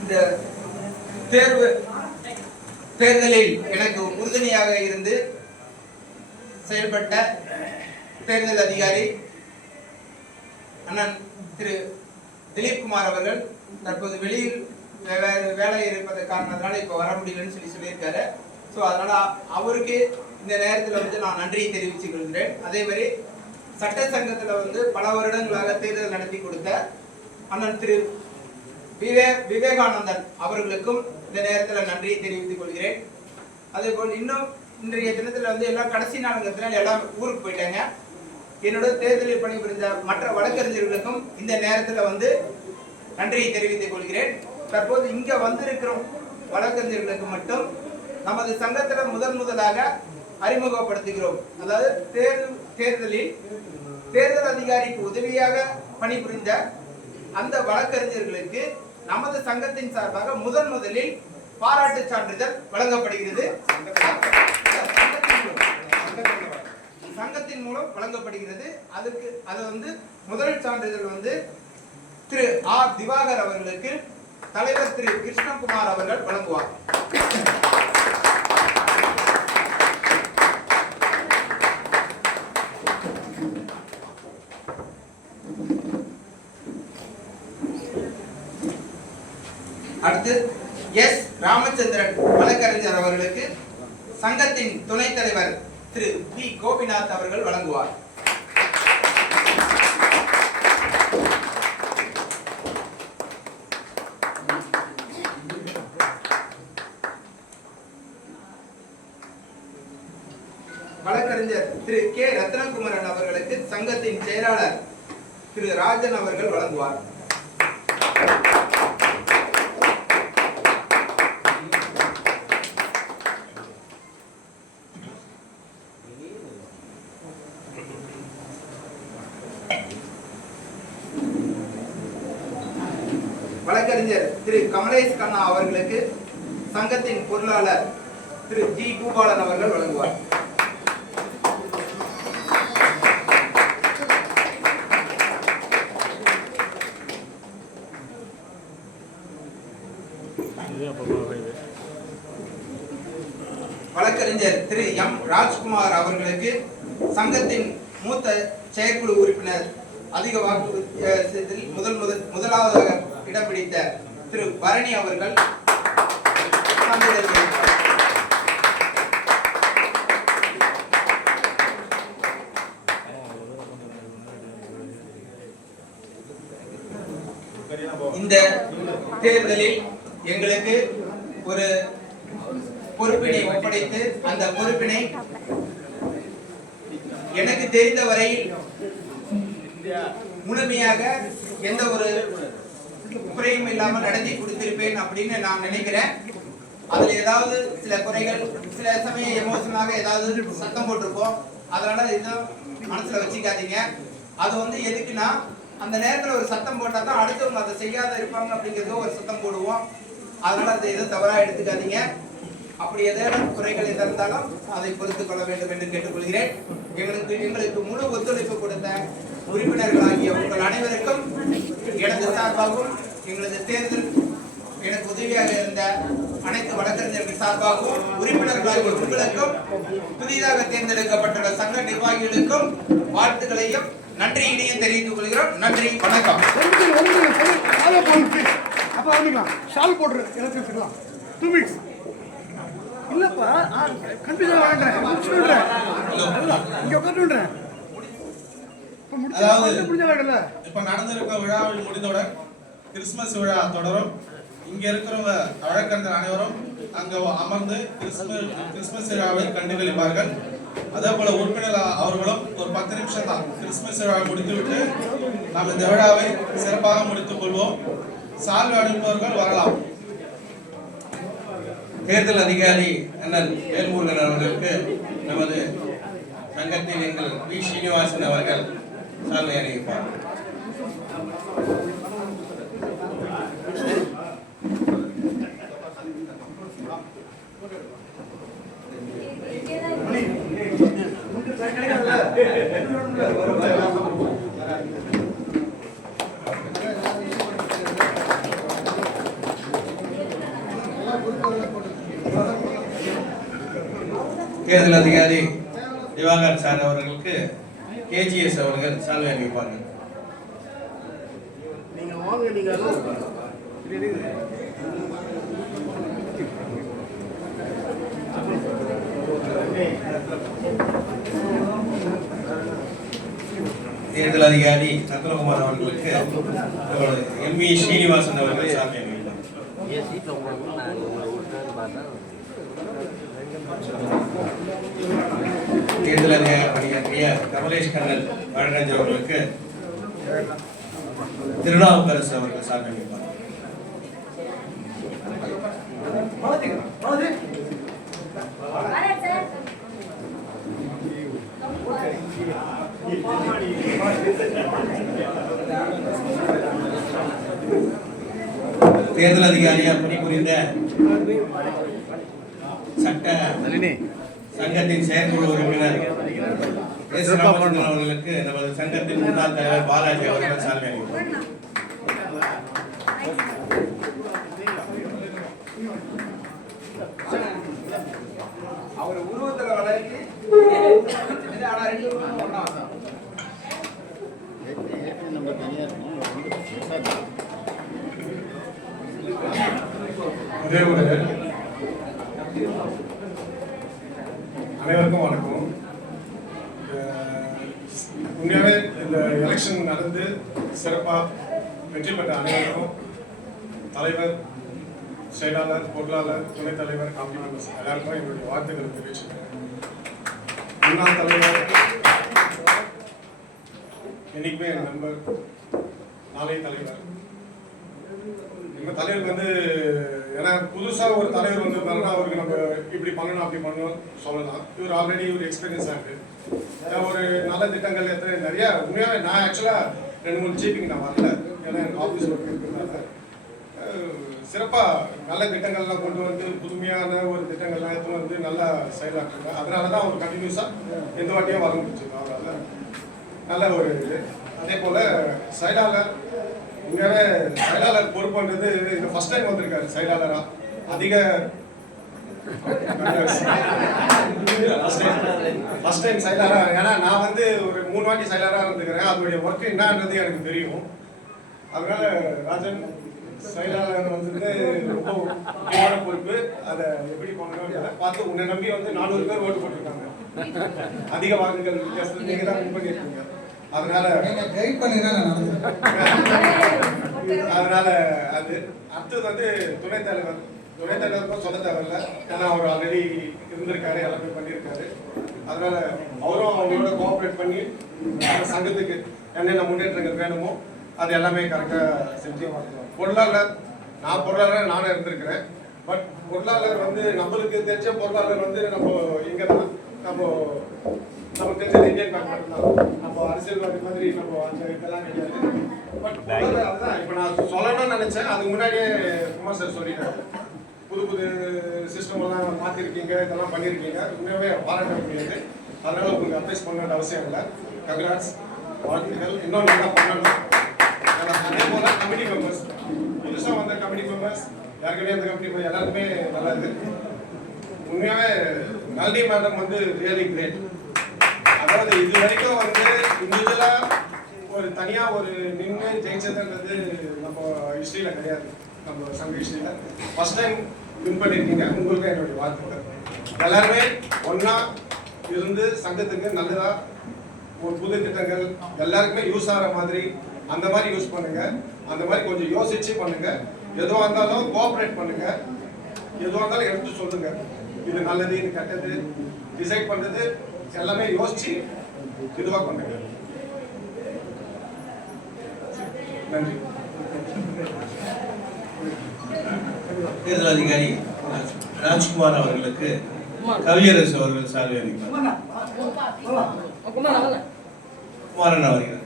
இந்த தேர்தலில் எனக்கு உறுதுணையாக இருந்து செயல்பட்ட தேர்தல் அதிகாரி அண்ணன் திரு திலீப் குமார் அவர்கள் தற்போது வெளியில் வேலை இருப்பது காரணத்தினால இப்போ வர முடியலன்னு சொல்லியிருக்காரு. ஸோ அதனால அவருக்கு இந்த நேரத்தில் நான் நன்றியை தெரிவித்துக் கொள்கிறேன். அதே மாதிரி சட்ட சங்கத்தில் பல வருடங்களாக தேர்தல் நடத்தி கொடுத்த அண்ணன் திரு விவேகானந்தன் அவர்களுக்கும் இந்த நேரத்தில் நன்றியை தெரிவித்துக் கொள்கிறேன். அதே போல் இன்னும் இன்றைய தினத்தில் எல்லாம் கடைசி நாளுங்கிறதுனால எல்லாம் ஊருக்கு போயிட்டாங்க. என்னோட தேர்தலில் பணிபுரிந்த மற்ற வழக்கறிஞர்களுக்கும் இந்த நேரத்தில் நன்றியை தெரிவித்துக் கொள்கிறேன். தற்போது இங்க வந்திருக்கிற வழக்கறிஞர்களுக்கு மட்டும் நமது சங்கத்தில் முதலாக அறிமுகப்படுத்துகிறோம். அதாவது தேர்தலில் தேர்தல் அதிகாரிக்கு உதவியாக பணிபுரிந்த அந்த வழக்கறிஞர்களுக்கு நமது சங்கத்தின் சார்பாக முதலில் பாராட்டு சான்றிதழ் வழங்கப்படுகிறது. சங்கத்தின் மூலம் வழங்கப்படுகிறது. அது முதல் சான்றிதழ் திரு ஆர் திவாகர் அவர்களுக்கு தலைவர் திரு கிருஷ்ணகுமார் அவர்கள் வழங்குவார். அடுத்து எஸ் ராமச்சந்திரன் வழக்கறிஞர் அவர்களுக்கு சங்கத்தின் துணைத் தலைவர் திரு பி கோபிநாத் அவர்கள் வழங்குவார். வழக்கறிஞர் திரு கே ரத்னகுமரன் அவர்களுக்கு சங்கத்தின் செயலாளர் திரு ராஜன் அவர்கள் வழங்குவார். வழக்கறிஞர் திரு கமலேஷ் கண்ணா அவர்களுக்கு சங்கத்தின் பொருளாளர் திரு ஜி பூபாலன் அவர்கள் வழங்குவார். வழக்கறிஞர் திரு எம் ராஜ்குமார் அவர்களுக்கு சங்கத்தின் மூத்த செயற்குழு உறுப்பினர் அதிக வாக்கு முதலாவதாக இடம் பிடித்த திரு பரணி அவர்கள் இந்த தேர்தலில் எங்களுக்கு ஒரு பொறுப்பினை ஒப்படைத்து அந்த பொறுப்பினை எனக்கு தெரிந்த வரையில் முழுமையாக எந்த ஒரு குறையும் இல்லாமல் நடத்தி கொடுத்திருப்பேன் அப்படின்னு நான் நினைக்கிறேன். அதுல ஏதாவது சில குறைகள், சில சமயம் எமோஷனலாக ஏதாவது சத்தம் போட்டிருப்போம். அதனால இதை மனசுல வச்சுக்காதீங்க. அது எதுக்குன்னா அந்த நேரத்துல ஒரு சத்தம் போட்டா தான் அடுத்தவங்க அதை செய்யாத இருப்பாங்க அப்படிங்கிறது ஒரு சத்தம் போடுவோம். அதனால அதை எதுவும் தவறா எடுத்துக்காதீங்க. அப்படி ஏதாவது குறைகள் எதாக இருந்தாலும் அதை பொறுத்துக் கொள்ள வேண்டும் என்று கேட்டுக்கொள்கிறேன். எங்களுக்கு முழு ஒத்துழைப்பு கொடுத்த உறுப்பினர்களாகிய உங்கள் அனைவருக்கும் எனது சார்பாகவும் எங்களது தேர்தல் எனக்கு உதவியாக இருந்த அனைத்து வழக்கறிஞர்கள் சார்பாகவும் உறுப்பினர்களாகிய உங்களுக்கும் புதிதாக தேர்ந்தெடுக்கப்பட்டுள்ள சங்க நிர்வாகிகளுக்கும் வாழ்த்துக்களையும் நன்றியினையும் தெரிவித்துக் கொள்கிறோம். நன்றி, வணக்கம். இல்லப்பா கன்ஃபியூஷன் வாங்குறேன் இங்க உட்கார்ந்துன்றேன். அதாவது இப்ப நடந்திருக்க விழாவில் முடிந்தவுடன் கிறிஸ்துமஸ் விழா தொடரும். இங்க இருக்கிறவங்க வழக்கறிஞர் அனைவரும் அங்க அமர்ந்து கிறிஸ்துமஸ் விழாவை கண்டுகளிப்பார்கள். அதே போல உறுப்பினர் அவர்களும் ஒரு 10 நிமிஷம் தான் கிறிஸ்துமஸ் விழாவை முடித்துவிட்டு நாம் இந்த விழாவை சிறப்பாக முடித்துக் கொள்வோம். சால்வை அளிப்பவர்கள் வரலாம். தேர்தல் அதிகாரி அண்ணன் வேல்முருகன் அவர்களுக்கு நமது சங்கத்தில் எங்கள் வி ஸ்ரீனிவாசன் அவர்கள் சால்வை அணிவிப்பார். தேர்தல் அதிகாரி திவாகர் சார் அவர்களுக்கு கேஜிஎஸ் அவர்கள் சால்வை அணிவிப்பார்கள். தேர்தல் அதிகாரி ரத்னகுமார் அவர்களுக்கு எம்.வி. ஸ்ரீனிவாசன் அவர்கள் சால்வை அணிவிப்பார். தேர்தல் அதிகாரி பணியாற்றிய கமலேஷ் கண்ணன் வழக்கறிஞர் அவர்களுக்கு திருநாவுக்கரசு அவர்கள் சால்வை அணிவிப்பார். தேர்தல் அதிகாரியாக பணிபுரிந்த சட்ட சங்கத்தின் செயற்குழு உறுப்பினர் எஸ். ராமச்சந்திரன் அவர்களுக்கு நமது சங்கத்தின் முன்னாள் தலைவர் பாலாஜி அவர்கள் சால்வை அணிவிப்பார். அவர் உருவத்துல வளர்ச்சி அனைவருக்கும் வணக்கம். உண்மையாகவே இந்த எலெக்ஷன் நடந்து சிறப்பாக வெற்றி பெற்ற அனைவருக்கும் தலைவர், செயலாளர், பொருளாளர், துணைத் தலைவர், கமிட்டி மெம்பர்ஸ் எல்லாருக்கும் என்னுடைய வாழ்த்துக்களை தெரிவிச்சுக்கிறேன். முன்னாள் தலைவர் என்னைக்குமே என் நண்பர், நாளைய தலைவர். எங்கள் தலைவருக்கு வந்து ஏன்னா புதுசாக ஒரு தலைவர் வந்திருந்தாருன்னா அவருக்கு நம்ம இப்படி பண்ணணும் அப்படி பண்ணணும் சொல்லலாம். இவர் ஆல்ரெடி ஒரு எக்ஸ்பீரியன்ஸ் ஆகிட்டு ஒரு நல்ல திட்டங்கள் நிறைய உண்மையாகவே நான் ஆக்சுவலாக 2-3 ஜிபிக்கு நான் வரல. ஏன்னா எனக்கு ஆஃபீஸ் ஒர்க் இருக்கிறதுனால சிறப்பாக நல்ல திட்டங்கள்லாம் கொண்டு வந்து புதுமையான ஒரு திட்டங்கள்லாம் எடுத்து வந்து நல்லா செயலாற்றுங்க. அதனால தான் அவர் கண்டினியூஸாக எந்த வாட்டியும் வர முடிச்சுருக்கோம். அவரால் நல்ல ஒரு இது. அதே போல் செயலாளர் உண்மையாகவே செயலாளர் பொறுப்புன்றது இந்த ஃபர்ஸ்ட் டைம் வந்திருக்காரு செயலாளராக. அதிக ஃபர்ஸ்ட் டைம் செயலாளராக. ஏன்னா நான் வந்து ஒரு 3 வாட்டி செயலாளராக இருந்துக்கிறேன். அதனுடைய ஒர்க் என்னன்றது எனக்கு தெரியும். அதனால ராஜன் செயலாளர் வந்து ரொம்ப முக்கியமான பொறுப்பு. அதை எப்படி பண்ணணும் பார்த்து உன்னை நம்பி வந்து 400 பேர் ஓட்டு போட்டிருக்காங்க. அதிக வாக்குகள் வித்தியாசத்தில் நீங்கள் தான் வின் பண்ணியிருக்கீங்க. அதனால கைட் பண்ணி தான் அதனால அது அடுத்தது வந்து துணைத் தலைவருக்கும் சொல்ல தேவையில்லை. ஏன்னா அவர் ஆல்ரெடி இருந்திருக்காரு, எல்லாமே பண்ணியிருக்காரு. அதனால அவரும் அவங்களோட கோஆப்ரேட் பண்ணி சங்கத்துக்கு என்னென்ன முன்னேற்றங்கள் வேணுமோ அது எல்லாமே கரெக்டாக செஞ்சு பொருளாளர் நானும் இருந்திருக்கிறேன். பட் பொருளாளர் வந்து நம்மளுக்கு தெரிஞ்ச பொருளாளர் வந்து நம்ம இங்கே தான் நமக்கு தெரிஞ்சது இந்தியன் பேங்க் மட்டும்தான். நம்ம அரசியல்வாதி மாதிரி நம்ம அந்த இதெல்லாம் கிடையாது. பட் பொருளாளர் அதுதான் இப்போ நான் சொல்லணும்னு நினைச்சேன். அதுக்கு முன்னாடியே குமார் சார் சொல்லிட்டாரு. புது சிஸ்டம்லாம் மாற்றிருக்கீங்க, இதெல்லாம் பண்ணியிருக்கீங்க. உண்மையாகவே பாராட்ட முடியாது. அதனால உங்களுக்கு அட்வைஸ் பண்ண வேண்டிய அவசியம் இல்லை. கங்க்ராட்ஸ், வாழ்த்துக்கள். இன்னொன்று என்ன பண்ணணும். அதே போல கமிட்டி மெம்பர்ஸ், புதுசாக வந்த கமிட்டி மெம்பர்ஸ், யாருக்கிட்டே அந்த கமிட்டி எல்லாருக்குமே நல்லது. உண்மையாகவே நல்டி மேடம் வந்து ரியலி கிரேட். அதாவது இது வரைக்கும் வந்து இண்டிவிஜுவலாக ஒரு தனியாக ஒரு நின்று ஜெயிச்சதுன்றது நம்ம ஹிஸ்ட்ரியில் கிடையாது. நம்ம சங்க ஹிஸ்ட்ரியில் ஃபர்ஸ்ட் டைம் வின் பண்ணியிருக்கீங்க. உங்களுக்கு என்னுடைய வாழ்த்துக்கள். எல்லாருமே ஒன்றா இருந்து சங்கத்துக்கு நல்லதாக ஒரு புது திட்டங்கள் எல்லாருக்குமே யூஸ் ஆகிற மாதிரி அந்த மாதிரி யூஸ் பண்ணுங்க. அந்த மாதிரி கொஞ்சம் யோசிச்சு பண்ணுங்க. எதுவாக இருந்தாலும் கோஆப்ரேட் பண்ணுங்க. எதுவாக இருந்தாலும் எடுத்து சொல்லுங்க. இது நல்லது, இது கெட்டது, டிசைட் பண்ணுறது எல்லாமே யோசிச்சு இதுவாக பண்ணுங்க. நன்றி. தேர்தல் அதிகாரி ராஜ்குமார் அவர்களுக்கு கவியரசு அவர்கள் சால்வை அணிவிப்பார். குமாரன் அவர்கள்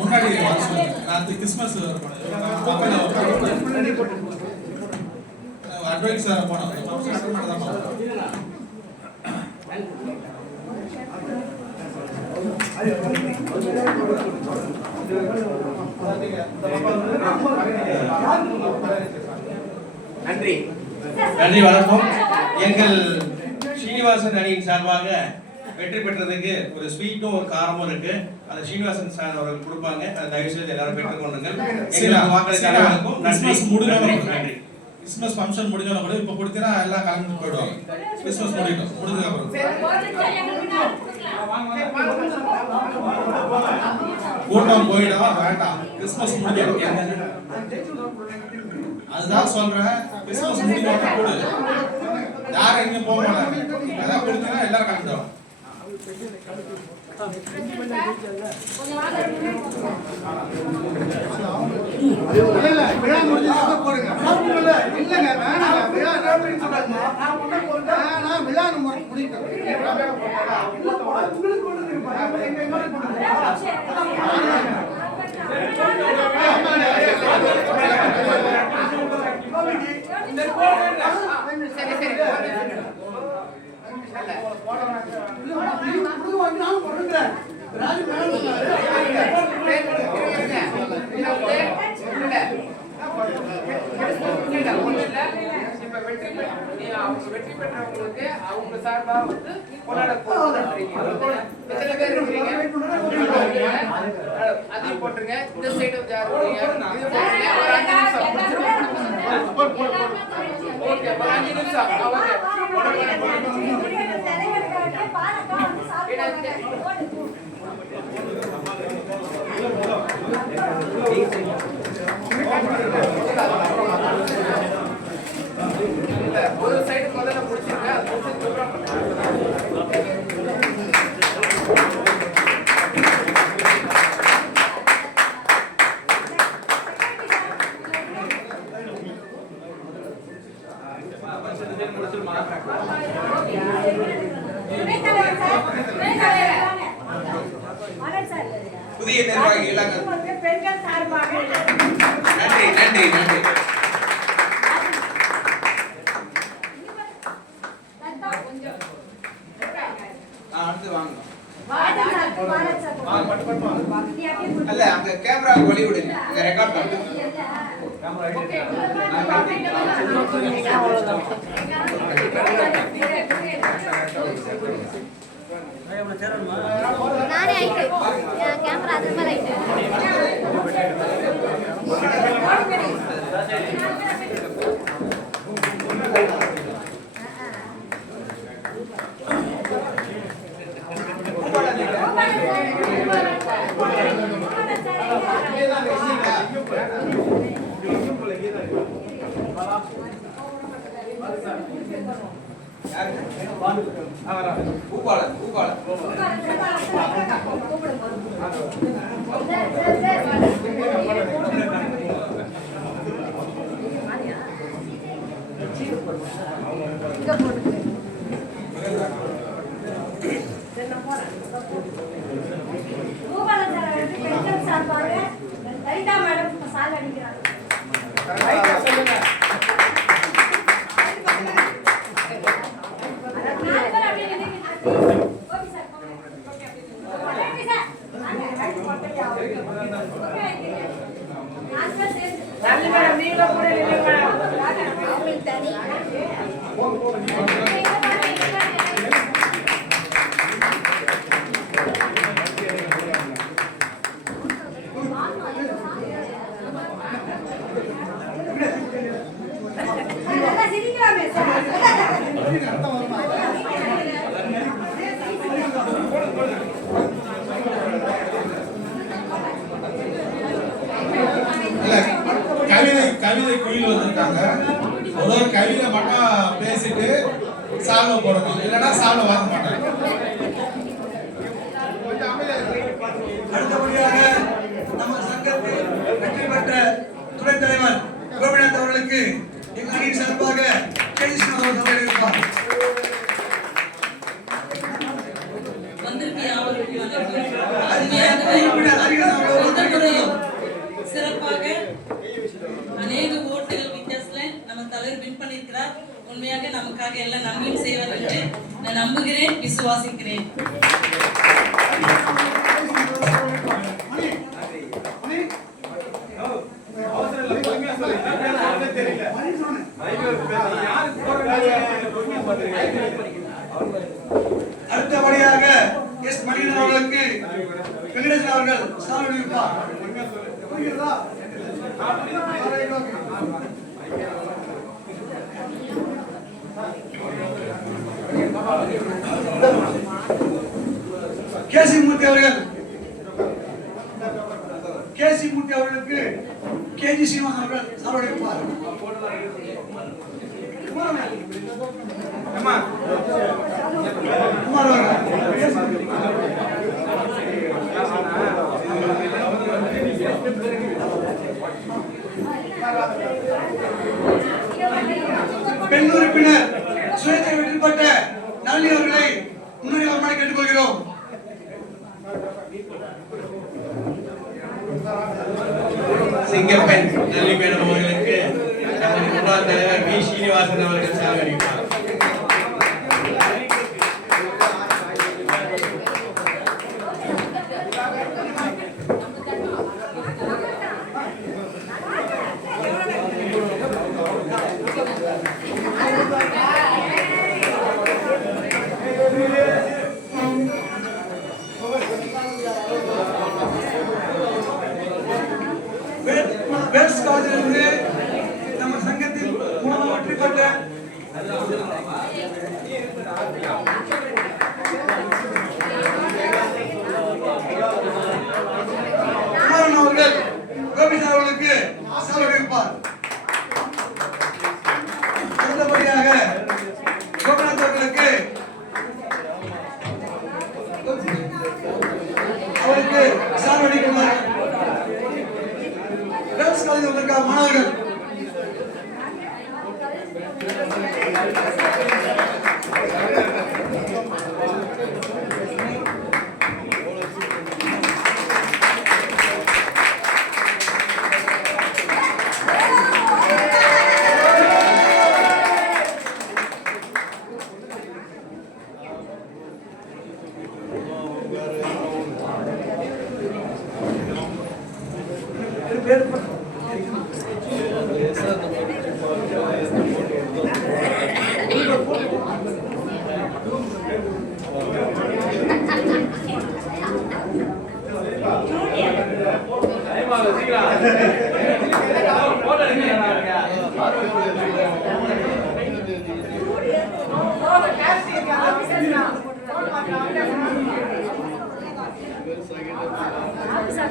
முன்னாடி கிறிஸ்மஸ் அட்வைஸ் போனோம். நன்றி. நன்றி, வணக்கம். எங்கள் ஸ்ரீனிவாசன் அணியின் சார்பாக வெற்றி பெற்றதுக்கு ஒரு ஸ்வீட்டும் ஒரு காரமும் இருக்கு. அந்த ஸ்ரீனிவாசன் சார் அவர்கள் கொடுப்பாங்க. அதை தயவு செய்து எல்லாரும் பெற்றுக் கொள்ளுங்கள். எங்களுக்கு வாக்களித்த அனைவருக்கும் நன்றி. நன்றி. கிறிஸ்மஸ் ஃபங்க்ஷன் முடிஞ்சோன கூட இப்ப கொடுத்தீங்கன்னா எல்லாம் கலந்து போயிடுவாங்க. கிறிஸ்மஸ் முடியட்டும், முடிஞ்சதுக்கு அப்புறம் கூட்டம் போயிடும், வேண்டாம். கிறிஸ்மஸ் முடிஞ்சோம். அதுதான் சொல்றேன், கிறிஸ்மஸ் முடிஞ்சோட கொடு. யாரும் எங்கேயும் போக மாட்டாங்க. அதான் கொடுத்தீங்கன்னா எல்லாரும் கலந்துடும். இல்ல விழா முடிஞ்சு போடுங்க. இல்லங்க வேணாங்க விழா விழா நம்ம முடிக்கணும். வெற்றி பெற்றவங்களுக்கு அவங்க சார்பா வந்து கொண்டாட அதையும் போட்டுருங்க. இந்த சைடு ஓகே, ஒரு 5 நிமிஷம் ஒரு சைடு முதல்ல முடிச்சிருங்க. புதிய நிர்வாகிகள் பெண்கள் சார்பாக நன்றி நன்றி நன்றி. அடுத்து வாங்க. அல்ல அங்க கேமரா ஒளி விடுங்க, அங்க ரெக்கார்ட் பண்ணுங்க. நானே ஆயிட்டு கேமரா அது மாதிரி ஆயிட்டு பூபாலன் பெண்கள் சார்பாக லலிதா மேடம் சால் அடிக்கிறாங்க. கவிதை குயில் வந்திருக்காங்க. ஒரு கவிதை மட்டும் பேசிட்டு சால்வ போடணும், இல்லைன்னா சால்வ வாங்க மாட்டாங்க. அடுத்தபடியாக நம்ம சங்கத்தில் வெற்றி பெற்ற துணைத் தலைவர் கோபிநாத் அவர்களுக்கு எங்கள் அணியின் சார்பாக இருப்பார். சிறப்பாக அநேக ஓட்டுகள் வித்தியாசத்துல நம்ம தலைவர் வின் பண்ணியிருக்கிறார். உண்மையாக நமக்காக எல்லாம் நன்மையும் செய்வார் என்று நான் நம்புகிறேன், விசுவாசிக்கிறேன். மகிழன் அவர்களுக்கு வெங்கடேசன் அவர்கள் சால் அணிவிப்பார். புரிகிறதா? கேசி மூர்த்தி அவர்களுக்கு கேஜி சீனிவாசன் அவர்கள் சால் அணிவிப்பார். அம்மா குமார் அவர்கள் பெண் உறுப்பினர் சுயேட்சை வெற்றி பெற்ற நளினி அவர்களை முன்னணி வருமானி கேட்டுக்கொள்கிறோம். சிங்கப்பெண் நல்லி மேடம் அவர்களுக்கு நமது முன்னாள் தலைவர் வி ஸ்ரீனிவாசன் அவர்கள் சால் அணிவிப்பார். வேல்ஸ் காலேஜிலிருந்து நம்ம சங்கத்தில் மூலம் வெற்றி பெற்ற குமாரன் அவர்கள் கோபிநாத் அவர்களுக்கு சால் அணிவிப்பார். அடுத்தபடியாக கோபிநாத் அவர்களுக்கு சால் அணிவிப்பார். வேல்ஸ் காலேஜ் வந்திருக்கார் மாணவர்கள்.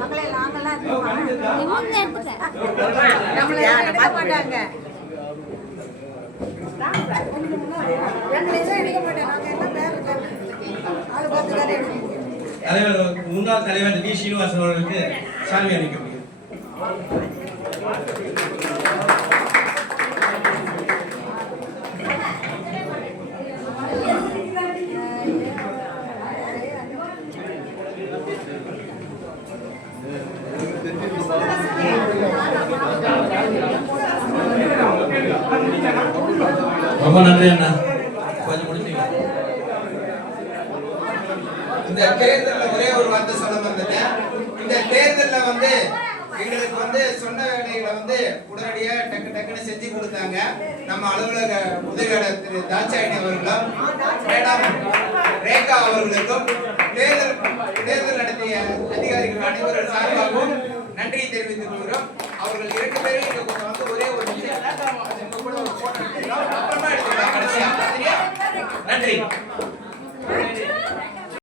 மக்களை நாங்கெல்லாம் நம்மளை எடுக்க மாட்டாங்க. தலைவர் முன்னாள் தலைவர் வி ஸ்ரீனிவாசன் அவர்களுக்கு சால்வை அணிவிக்கப்படுகிறது. ரொம்ப நன்றி அண்ணா. கொஞ்சம் முடிச்சீங்க. இந்த தேர்தல்ல ஒரே ஒரு வார்த்தை சொல்ல வந்தேன். இந்த தேர்தல்ல எங்களுக்கு சொன்ன வேலைகளை உடனடியா டக்குன்னு செஞ்சு கொடுத்தாங்க. நம்ம அலுவலக உதவியாளர் திரு தாட்சாயணி அவர்களும் மேடம் ரேகா அவர்களுக்கும் தேர்தல் நடத்திய அதிகாரிகள் அனைவரும் சார்பாகவும் நன்றி தெரிவித்துக் கொள்கிறோம். அவர்கள் 2 பேரும் இங்க ஒரே ஒரு நிமிஷம் அப்புறமா எடுத்துக்கலாம். நன்றி.